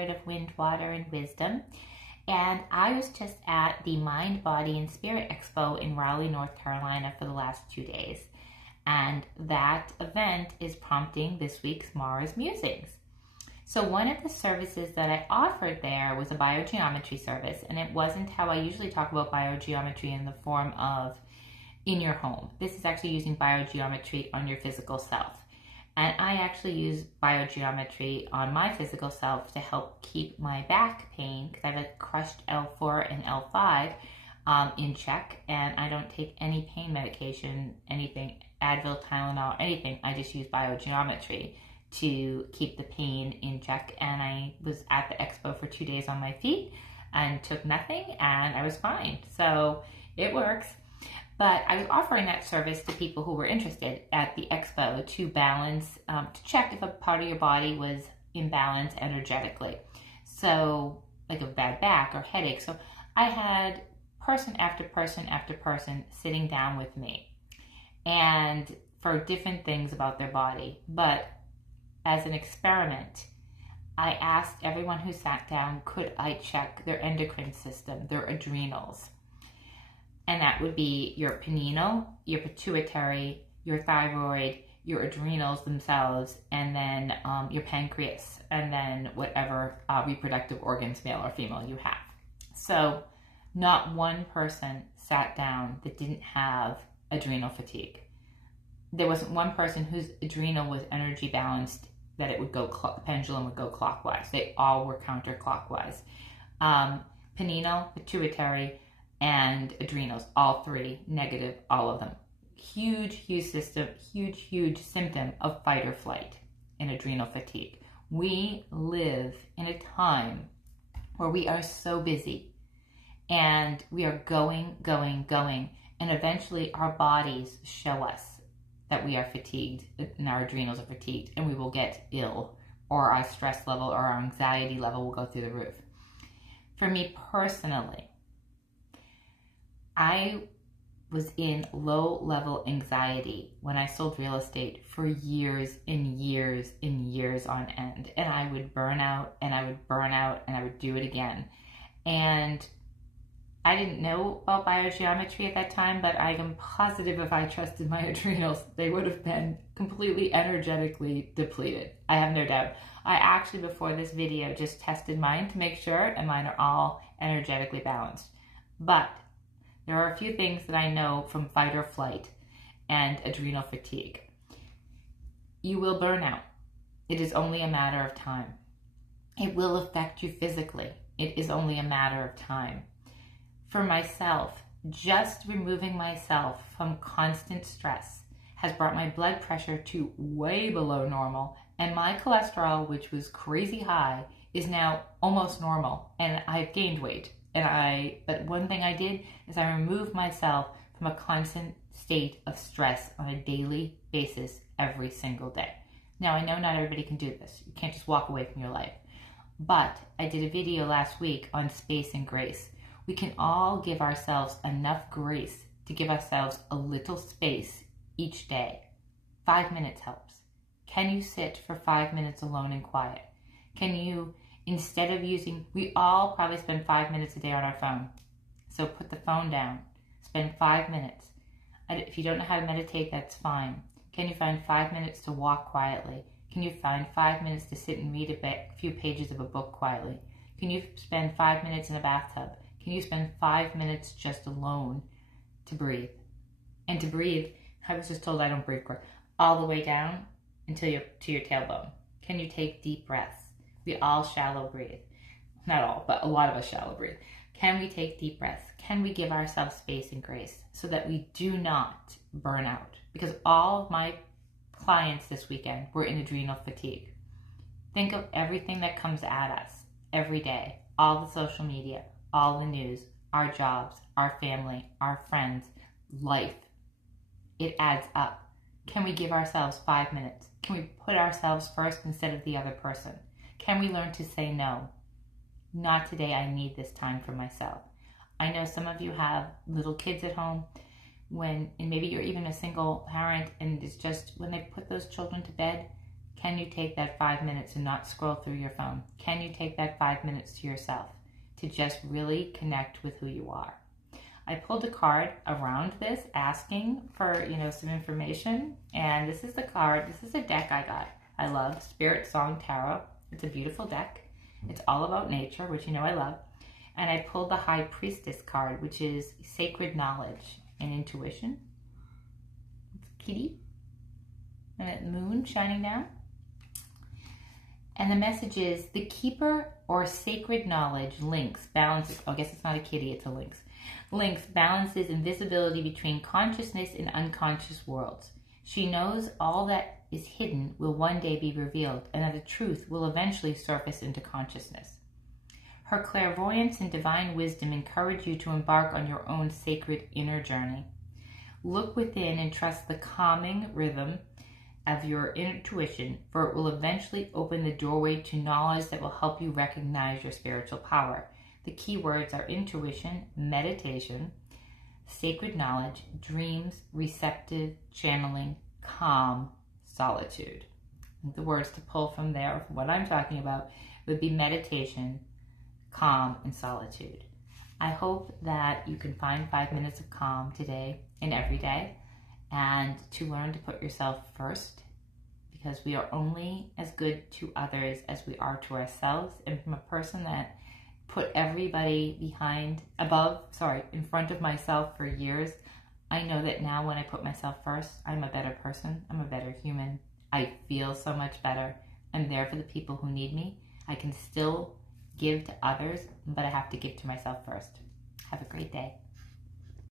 Spirit of Wind, Water, and Wisdom. And I was just at the Mind, Body, and Spirit Expo in Raleigh, North Carolina for the last 2 days. And that event is prompting this week's Maura's Musings. So one of the services that I offered there was a biogeometry service, and it wasn't how I usually talk about biogeometry in the form of in your home. This is actually using biogeometry on your physical self. And I actually use biogeometry on my physical self to help keep my back pain, because I have a crushed L4 and L5 in check, and I don't take any pain medication, anything, Advil, Tylenol, anything. I just use biogeometry to keep the pain in check. And I was at the expo for 2 days on my feet and took nothing, and I was fine. So it works. But I was offering that service to people who were interested at the expo to balance, to check if a part of your body was imbalanced energetically. So like a bad back or headache. So I had person after person after person sitting down with me and for different things about their body. But as an experiment, I asked everyone who sat down, could I check their endocrine system, their adrenals? And that would be your pineal, your pituitary, your thyroid, your adrenals themselves, and then your pancreas, and then whatever reproductive organs, male or female, you have. So not one person sat down that didn't have adrenal fatigue. There wasn't one person whose adrenal was energy balanced that it would go, the pendulum would go clockwise. They all were counterclockwise. Pineal, pituitary, and adrenals, all three negative, all of them. Huge symptom of fight or flight and adrenal fatigue. We live in a time where we are so busy and we are going, and eventually our bodies show us that we are fatigued and our adrenals are fatigued, and we will get ill, or our stress level or our anxiety level will go through the roof. For me personally, I was in low-level anxiety when I sold real estate for years and years and years on end. And I would burn out, and I would burn out, and I would do it again. And I didn't know about biogeometry at that time, but I am positive if I trusted my adrenals, they would have been completely energetically depleted. I have no doubt. I actually, before this video, just tested mine to make sure, and mine are all energetically balanced. But there are a few things that I know from fight or flight and adrenal fatigue. You will burn out. It is only a matter of time. It will affect you physically. It is only a matter of time. For myself, just removing myself from constant stress has brought my blood pressure to way below normal, and my cholesterol, which was crazy high, is now almost normal, and I've gained weight. But one thing I did is I removed myself from a constant state of stress on a daily basis every single day. Now, I know not everybody can do this. You can't just walk away from your life. But I did a video last week on space and grace. We can all give ourselves enough grace to give ourselves a little space each day. 5 minutes helps. Can you sit for 5 minutes alone and quiet? Can you, instead of using, we all probably spend 5 minutes a day on our phone. So put the phone down. Spend 5 minutes. If you don't know how to meditate, that's fine. Can you find 5 minutes to walk quietly? Can you find 5 minutes to sit and read a few pages of a book quietly? Can you spend 5 minutes in a bathtub? Can you spend 5 minutes just alone to breathe? And to breathe, I was just told I don't breathe correct, all the way down until to your tailbone. Can you take deep breaths? We all shallow breathe. Not all, but a lot of us shallow breathe. Can we take deep breaths? Can we give ourselves space and grace so that we do not burn out? Because all of my clients this weekend were in adrenal fatigue. Think of everything that comes at us every day, all the social media, all the news, our jobs, our family, our friends, life. It adds up. Can we give ourselves 5 minutes? Can we put ourselves first instead of the other person? Can we learn to say no? Not today, I need this time for myself. I know some of you have little kids at home, and maybe you're even a single parent, and it's just when they put those children to bed, Can you take that 5 minutes and not scroll through your phone? Can you take that 5 minutes to yourself to just really connect with who you are? I pulled a card around this asking for, some information. And this is the card. This is a deck I got. I love Spirit Song Tarot. It's a beautiful deck. It's all about nature, which I love. And I pulled the High Priestess card, which is sacred knowledge and intuition. It's a kitty. And the moon shining down. And the message is, the keeper or sacred knowledge links, balances, I guess it's not a kitty, it's a lynx. Links, balances invisibility between consciousness and unconscious worlds. She knows all that is hidden will one day be revealed, and that the truth will eventually surface into consciousness. Her clairvoyance and divine wisdom encourage you to embark on your own sacred inner journey. Look within and trust the calming rhythm of your intuition, for it will eventually open the doorway to knowledge that will help you recognize your spiritual power. The key words are intuition, meditation, sacred knowledge, dreams, receptive, channeling, calm, solitude. The words to pull from there, from what I'm talking about, would be meditation, calm, and solitude. I hope that you can find 5 minutes of calm today and every day, and to learn to put yourself first, because we are only as good to others as we are to ourselves. And from a person that put everybody in front of myself for years, I know that now when I put myself first, I'm a better person. I'm a better human. I feel so much better. I'm there for the people who need me. I can still give to others, but I have to give to myself first. Have a great day.